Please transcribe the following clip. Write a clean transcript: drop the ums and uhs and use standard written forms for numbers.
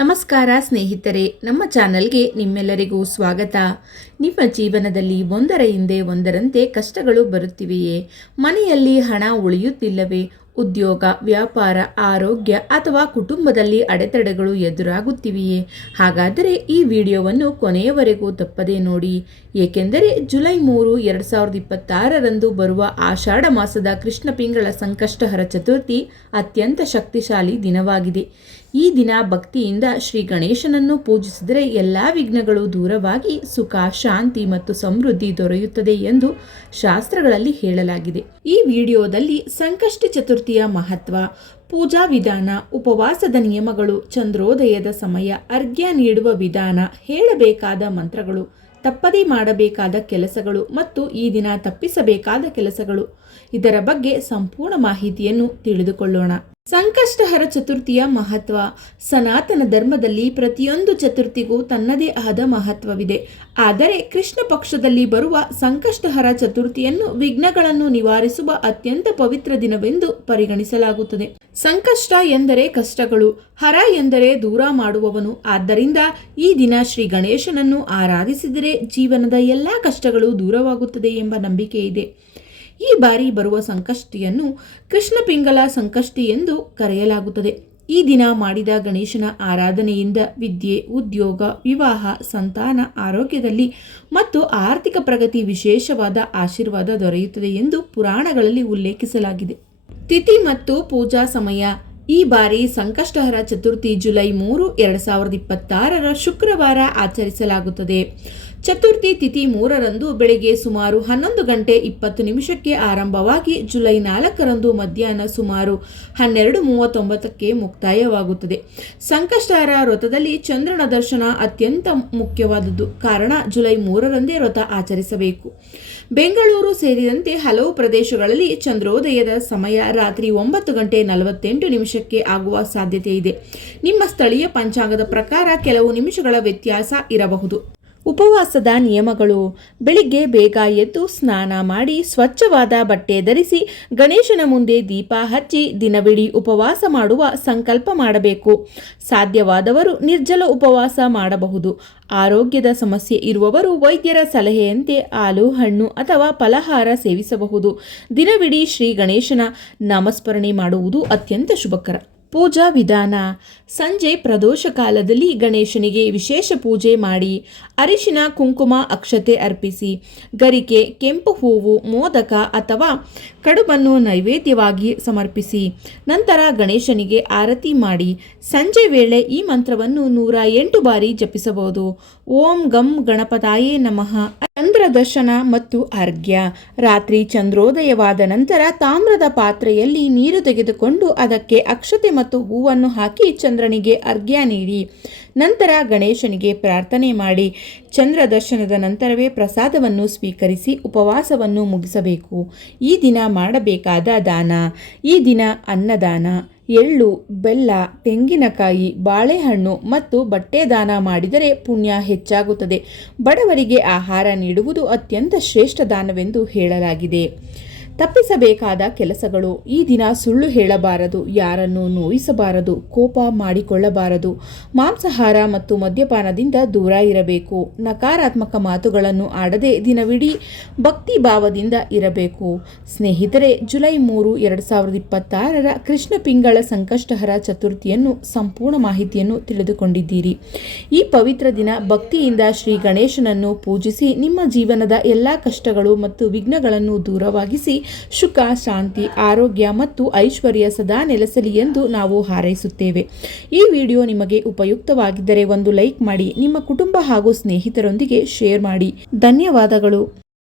ನಮಸ್ಕಾರ ಸ್ನೇಹಿತರೆ, ನಮ್ಮ ಚಾನಲ್ಗೆ ನಿಮ್ಮೆಲ್ಲರಿಗೂ ಸ್ವಾಗತ. ನಿಮ್ಮ ಜೀವನದಲ್ಲಿ ಒಂದರ ಹಿಂದೆ ಒಂದರಂತೆ ಕಷ್ಟಗಳು ಬರುತ್ತಿವೆಯೇ? ಮನೆಯಲ್ಲಿ ಹಣ ಉಳಿಯುತ್ತಿಲ್ಲವೇ? ಉದ್ಯೋಗ, ವ್ಯಾಪಾರ, ಆರೋಗ್ಯ ಅಥವಾ ಕುಟುಂಬದಲ್ಲಿ ಅಡೆತಡೆಗಳು ಎದುರಾಗುತ್ತಿವೆಯೇ? ಹಾಗಾದರೆ ಈ ವಿಡಿಯೋವನ್ನು ಕೊನೆಯವರೆಗೂ ತಪ್ಪದೇ ನೋಡಿ. ಏಕೆಂದರೆ ಜುಲೈ 3, 2026ರಂದು ಬರುವ ಆಷಾಢ ಮಾಸದ ಕೃಷ್ಣ ಪಿಂಗಳ ಸಂಕಷ್ಟಹರ ಚತುರ್ಥಿ ಅತ್ಯಂತ ಶಕ್ತಿಶಾಲಿ ದಿನವಾಗಿದೆ. ಈ ದಿನ ಭಕ್ತಿಯಿಂದ ಶ್ರೀ ಗಣೇಶನನ್ನು ಪೂಜಿಸಿದರೆ ಎಲ್ಲ ವಿಘ್ನಗಳು ದೂರವಾಗಿ ಸುಖ, ಶಾಂತಿ ಮತ್ತು ಸಮೃದ್ಧಿ ದೊರೆಯುತ್ತದೆ ಎಂದು ಶಾಸ್ತ್ರಗಳಲ್ಲಿ ಹೇಳಲಾಗಿದೆ. ಈ ವಿಡಿಯೋದಲ್ಲಿ ಸಂಕಷ್ಟಿ ಚತುರ್ಥಿಯ ಮಹತ್ವ, ಪೂಜಾ ವಿಧಾನ, ಉಪವಾಸದ ನಿಯಮಗಳು, ಚಂದ್ರೋದಯದ ಸಮಯ, ಅರ್ಘ್ಯ ನೀಡುವ ವಿಧಾನ, ಹೇಳಬೇಕಾದ ಮಂತ್ರಗಳು, ತಪ್ಪದೇ ಮಾಡಬೇಕಾದ ಕೆಲಸಗಳು ಮತ್ತು ಈ ದಿನ ತಪ್ಪಿಸಬೇಕಾದ ಕೆಲಸಗಳು, ಇದರ ಬಗ್ಗೆ ಸಂಪೂರ್ಣ ಮಾಹಿತಿಯನ್ನು ತಿಳಿದುಕೊಳ್ಳೋಣ. ಸಂಕಷ್ಟಹರ ಚತುರ್ಥಿಯ ಮಹತ್ವ. ಸನಾತನ ಧರ್ಮದಲ್ಲಿ ಪ್ರತಿಯೊಂದು ಚತುರ್ಥಿಗೂ ತನ್ನದೇ ಆದ ಮಹತ್ವವಿದೆ. ಆದರೆ ಕೃಷ್ಣ ಪಕ್ಷದಲ್ಲಿ ಬರುವ ಸಂಕಷ್ಟಹರ ಚತುರ್ಥಿಯನ್ನು ವಿಘ್ನಗಳನ್ನು ನಿವಾರಿಸುವ ಅತ್ಯಂತ ಪವಿತ್ರ ದಿನವೆಂದು ಪರಿಗಣಿಸಲಾಗುತ್ತದೆ. ಸಂಕಷ್ಟ ಎಂದರೆ ಕಷ್ಟಗಳು, ಹರ ಎಂದರೆ ದೂರ ಮಾಡುವವನು. ಆದ್ದರಿಂದ ಈ ದಿನ ಶ್ರೀ ಗಣೇಶನನ್ನು ಆರಾಧಿಸಿದರೆ ಜೀವನದ ಎಲ್ಲ ಕಷ್ಟಗಳು ದೂರವಾಗುತ್ತದೆ ಎಂಬ ನಂಬಿಕೆ ಇದೆ. ಈ ಬಾರಿ ಬರುವ ಸಂಕಷ್ಟಿಯನ್ನು ಕೃಷ್ಣ ಪಿಂಗಲ ಸಂಕಷ್ಟಿ ಎಂದು ಕರೆಯಲಾಗುತ್ತದೆ. ಈ ದಿನ ಮಾಡಿದ ಗಣೇಶನ ಆರಾಧನೆಯಿಂದ ವಿದ್ಯೆ, ಉದ್ಯೋಗ, ವಿವಾಹ, ಸಂತಾನ, ಆರೋಗ್ಯದಲ್ಲಿ ಮತ್ತು ಆರ್ಥಿಕ ಪ್ರಗತಿ ವಿಶೇಷವಾದ ಆಶೀರ್ವಾದ ದೊರೆಯುತ್ತದೆ ಎಂದು ಪುರಾಣಗಳಲ್ಲಿ ಉಲ್ಲೇಖಿಸಲಾಗಿದೆ. ತಿಥಿ ಮತ್ತು ಪೂಜಾ ಸಮಯ. ಈ ಬಾರಿ ಸಂಕಷ್ಟಹರ ಚತುರ್ಥಿ ಜುಲೈ 3, 2026 ಶುಕ್ರವಾರ ಆಚರಿಸಲಾಗುತ್ತದೆ. ಚತುರ್ಥಿ ತಿಥಿ 3ರಂದು ಬೆಳಗ್ಗೆ ಸುಮಾರು 11:20 ಆರಂಭವಾಗಿ ಜುಲೈ 4ರಂದು ಮಧ್ಯಾಹ್ನ ಸುಮಾರು 12:39 ಮುಕ್ತಾಯವಾಗುತ್ತದೆ. ಸಂಕಷ್ಟಹರ ವ್ರತದಲ್ಲಿ ಚಂದ್ರನ ದರ್ಶನ ಅತ್ಯಂತ ಮುಖ್ಯವಾದದ್ದು. ಕಾರಣ ಜುಲೈ 3ರಂದೇ ವ್ರತ ಆಚರಿಸಬೇಕು. ಬೆಂಗಳೂರು ಸೇರಿದಂತೆ ಹಲವು ಪ್ರದೇಶಗಳಲ್ಲಿ ಚಂದ್ರೋದಯದ ಸಮಯ ರಾತ್ರಿ 9:48 ಆಗುವ ಸಾಧ್ಯತೆ ಇದೆ. ನಿಮ್ಮ ಸ್ಥಳೀಯ ಪಂಚಾಂಗದ ಪ್ರಕಾರ ಕೆಲವು ನಿಮಿಷಗಳ ವ್ಯತ್ಯಾಸ ಇರಬಹುದು. ಉಪವಾಸದ ನಿಯಮಗಳು. ಬೆಳಿಗ್ಗೆ ಬೇಗ ಎದ್ದು ಸ್ನಾನ ಮಾಡಿ ಸ್ವಚ್ಛವಾದ ಬಟ್ಟೆ ಧರಿಸಿ ಗಣೇಶನ ಮುಂದೆ ದೀಪ ಹಚ್ಚಿ ದಿನವಿಡೀ ಉಪವಾಸ ಮಾಡುವ ಸಂಕಲ್ಪ ಮಾಡಬೇಕು. ಸಾಧ್ಯವಾದವರು ನಿರ್ಜಲ ಉಪವಾಸ ಮಾಡಬಹುದು. ಆರೋಗ್ಯದ ಸಮಸ್ಯೆ ಇರುವವರು ವೈದ್ಯರ ಸಲಹೆಯಂತೆ ಹಾಲು, ಹಣ್ಣು ಅಥವಾ ಫಲಹಾರ ಸೇವಿಸಬಹುದು. ದಿನವಿಡೀ ಶ್ರೀ ಗಣೇಶನ ನಾಮಸ್ಮರಣೆ ಮಾಡುವುದು ಅತ್ಯಂತ ಶುಭಕರ. ಪೂಜಾ ವಿಧಾನ. ಸಂಜೆ ಪ್ರದೋಷ ಕಾಲದಲ್ಲಿ ಗಣೇಶನಿಗೆ ವಿಶೇಷ ಪೂಜೆ ಮಾಡಿ ಅರಿಶಿನ, ಕುಂಕುಮ, ಅಕ್ಷತೆ ಅರ್ಪಿಸಿ ಗರಿಕೆ, ಕೆಂಪು ಹೂವು, ಮೋದಕ ಅಥವಾ ಕಡುಬನ್ನು ನೈವೇದ್ಯವಾಗಿ ಸಮರ್ಪಿಸಿ ನಂತರ ಗಣೇಶನಿಗೆ ಆರತಿ ಮಾಡಿ ಸಂಜೆ ವೇಳೆ ಈ ಮಂತ್ರವನ್ನು 108 ಬಾರಿ ಜಪಿಸಬಹುದು. ಓಂ ಗಂ ಗಣಪತಾಯೇ ನಮಃ. ಚಂದ್ರ ದರ್ಶನ ಮತ್ತು ಅರ್ಘ್ಯ. ರಾತ್ರಿ ಚಂದ್ರೋದಯವಾದ ನಂತರ ತಾಮ್ರದ ಪಾತ್ರೆಯಲ್ಲಿ ನೀರು ತೆಗೆದುಕೊಂಡು ಅದಕ್ಕೆ ಅಕ್ಷತೆ ಮತ್ತು ಹೂವನ್ನು ಹಾಕಿ ಚಂದ್ರನಿಗೆ ಅರ್ಘ್ಯ ನೀಡಿ ನಂತರ ಗಣೇಶನಿಗೆ ಪ್ರಾರ್ಥನೆ ಮಾಡಿ ಚಂದ್ರ ದರ್ಶನದ ನಂತರವೇ ಪ್ರಸಾದವನ್ನು ಸ್ವೀಕರಿಸಿ ಉಪವಾಸವನ್ನು ಮುಗಿಸಬೇಕು. ಈ ದಿನ ಮಾಡಬೇಕಾದ ದಾನ. ಈ ದಿನ ಅನ್ನದಾನ, ಎಳ್ಳು, ಬೆಲ್ಲ, ತೆಂಗಿನಕಾಯಿ, ಬಾಳೆಹಣ್ಣು ಮತ್ತು ಬಟ್ಟೆ ದಾನ ಮಾಡಿದರೆ ಪುಣ್ಯ ಹೆಚ್ಚಾಗುತ್ತದೆ. ಬಡವರಿಗೆ ಆಹಾರ ನೀಡುವುದು ಅತ್ಯಂತ ಶ್ರೇಷ್ಠ ದಾನವೆಂದು ಹೇಳಲಾಗಿದೆ. ತಪ್ಪಿಸಬೇಕಾದ ಕೆಲಸಗಳು. ಈ ದಿನ ಸುಳ್ಳು ಹೇಳಬಾರದು, ಯಾರನ್ನು ನೋಯಿಸಬಾರದು, ಕೋಪ ಮಾಡಿಕೊಳ್ಳಬಾರದು, ಮಾಂಸಾಹಾರ ಮತ್ತು ಮದ್ಯಪಾನದಿಂದ ದೂರ ಇರಬೇಕು. ನಕಾರಾತ್ಮಕ ಮಾತುಗಳನ್ನು ಆಡದೆ ದಿನವಿಡೀ ಭಕ್ತಿ ಭಾವದಿಂದ ಇರಬೇಕು. ಸ್ನೇಹಿತರೆ, ಜುಲೈ 3, 2026 ಕೃಷ್ಣ ಪಿಂಗಳ ಸಂಕಷ್ಟಹರ ಚತುರ್ಥಿಯನ್ನು ಸಂಪೂರ್ಣ ಮಾಹಿತಿಯನ್ನು ತಿಳಿದುಕೊಂಡಿದ್ದೀರಿ. ಈ ಪವಿತ್ರ ದಿನ ಭಕ್ತಿಯಿಂದ ಶ್ರೀ ಗಣೇಶನನ್ನು ಪೂಜಿಸಿ ನಿಮ್ಮ ಜೀವನದ ಎಲ್ಲ ಕಷ್ಟಗಳು ಮತ್ತು ವಿಘ್ನಗಳನ್ನು ದೂರವಾಗಿಸಿ ಸುಖ, ಶಾಂತಿ, ಆರೋಗ್ಯ ಮತ್ತು ಐಶ್ವರ್ಯ ಸದಾ ನೆಲೆಸಲಿ ಎಂದು ನಾವು ಹಾರೈಸುತ್ತೇವೆ. ಈ ವಿಡಿಯೋ ನಿಮಗೆ ಉಪಯುಕ್ತವಾಗಿದ್ದರೆ ಒಂದು ಲೈಕ್ ಮಾಡಿ, ನಿಮ್ಮ ಕುಟುಂಬ ಹಾಗೂ ಸ್ನೇಹಿತರೊಂದಿಗೆ ಶೇರ್ ಮಾಡಿ. ಧನ್ಯವಾದಗಳು.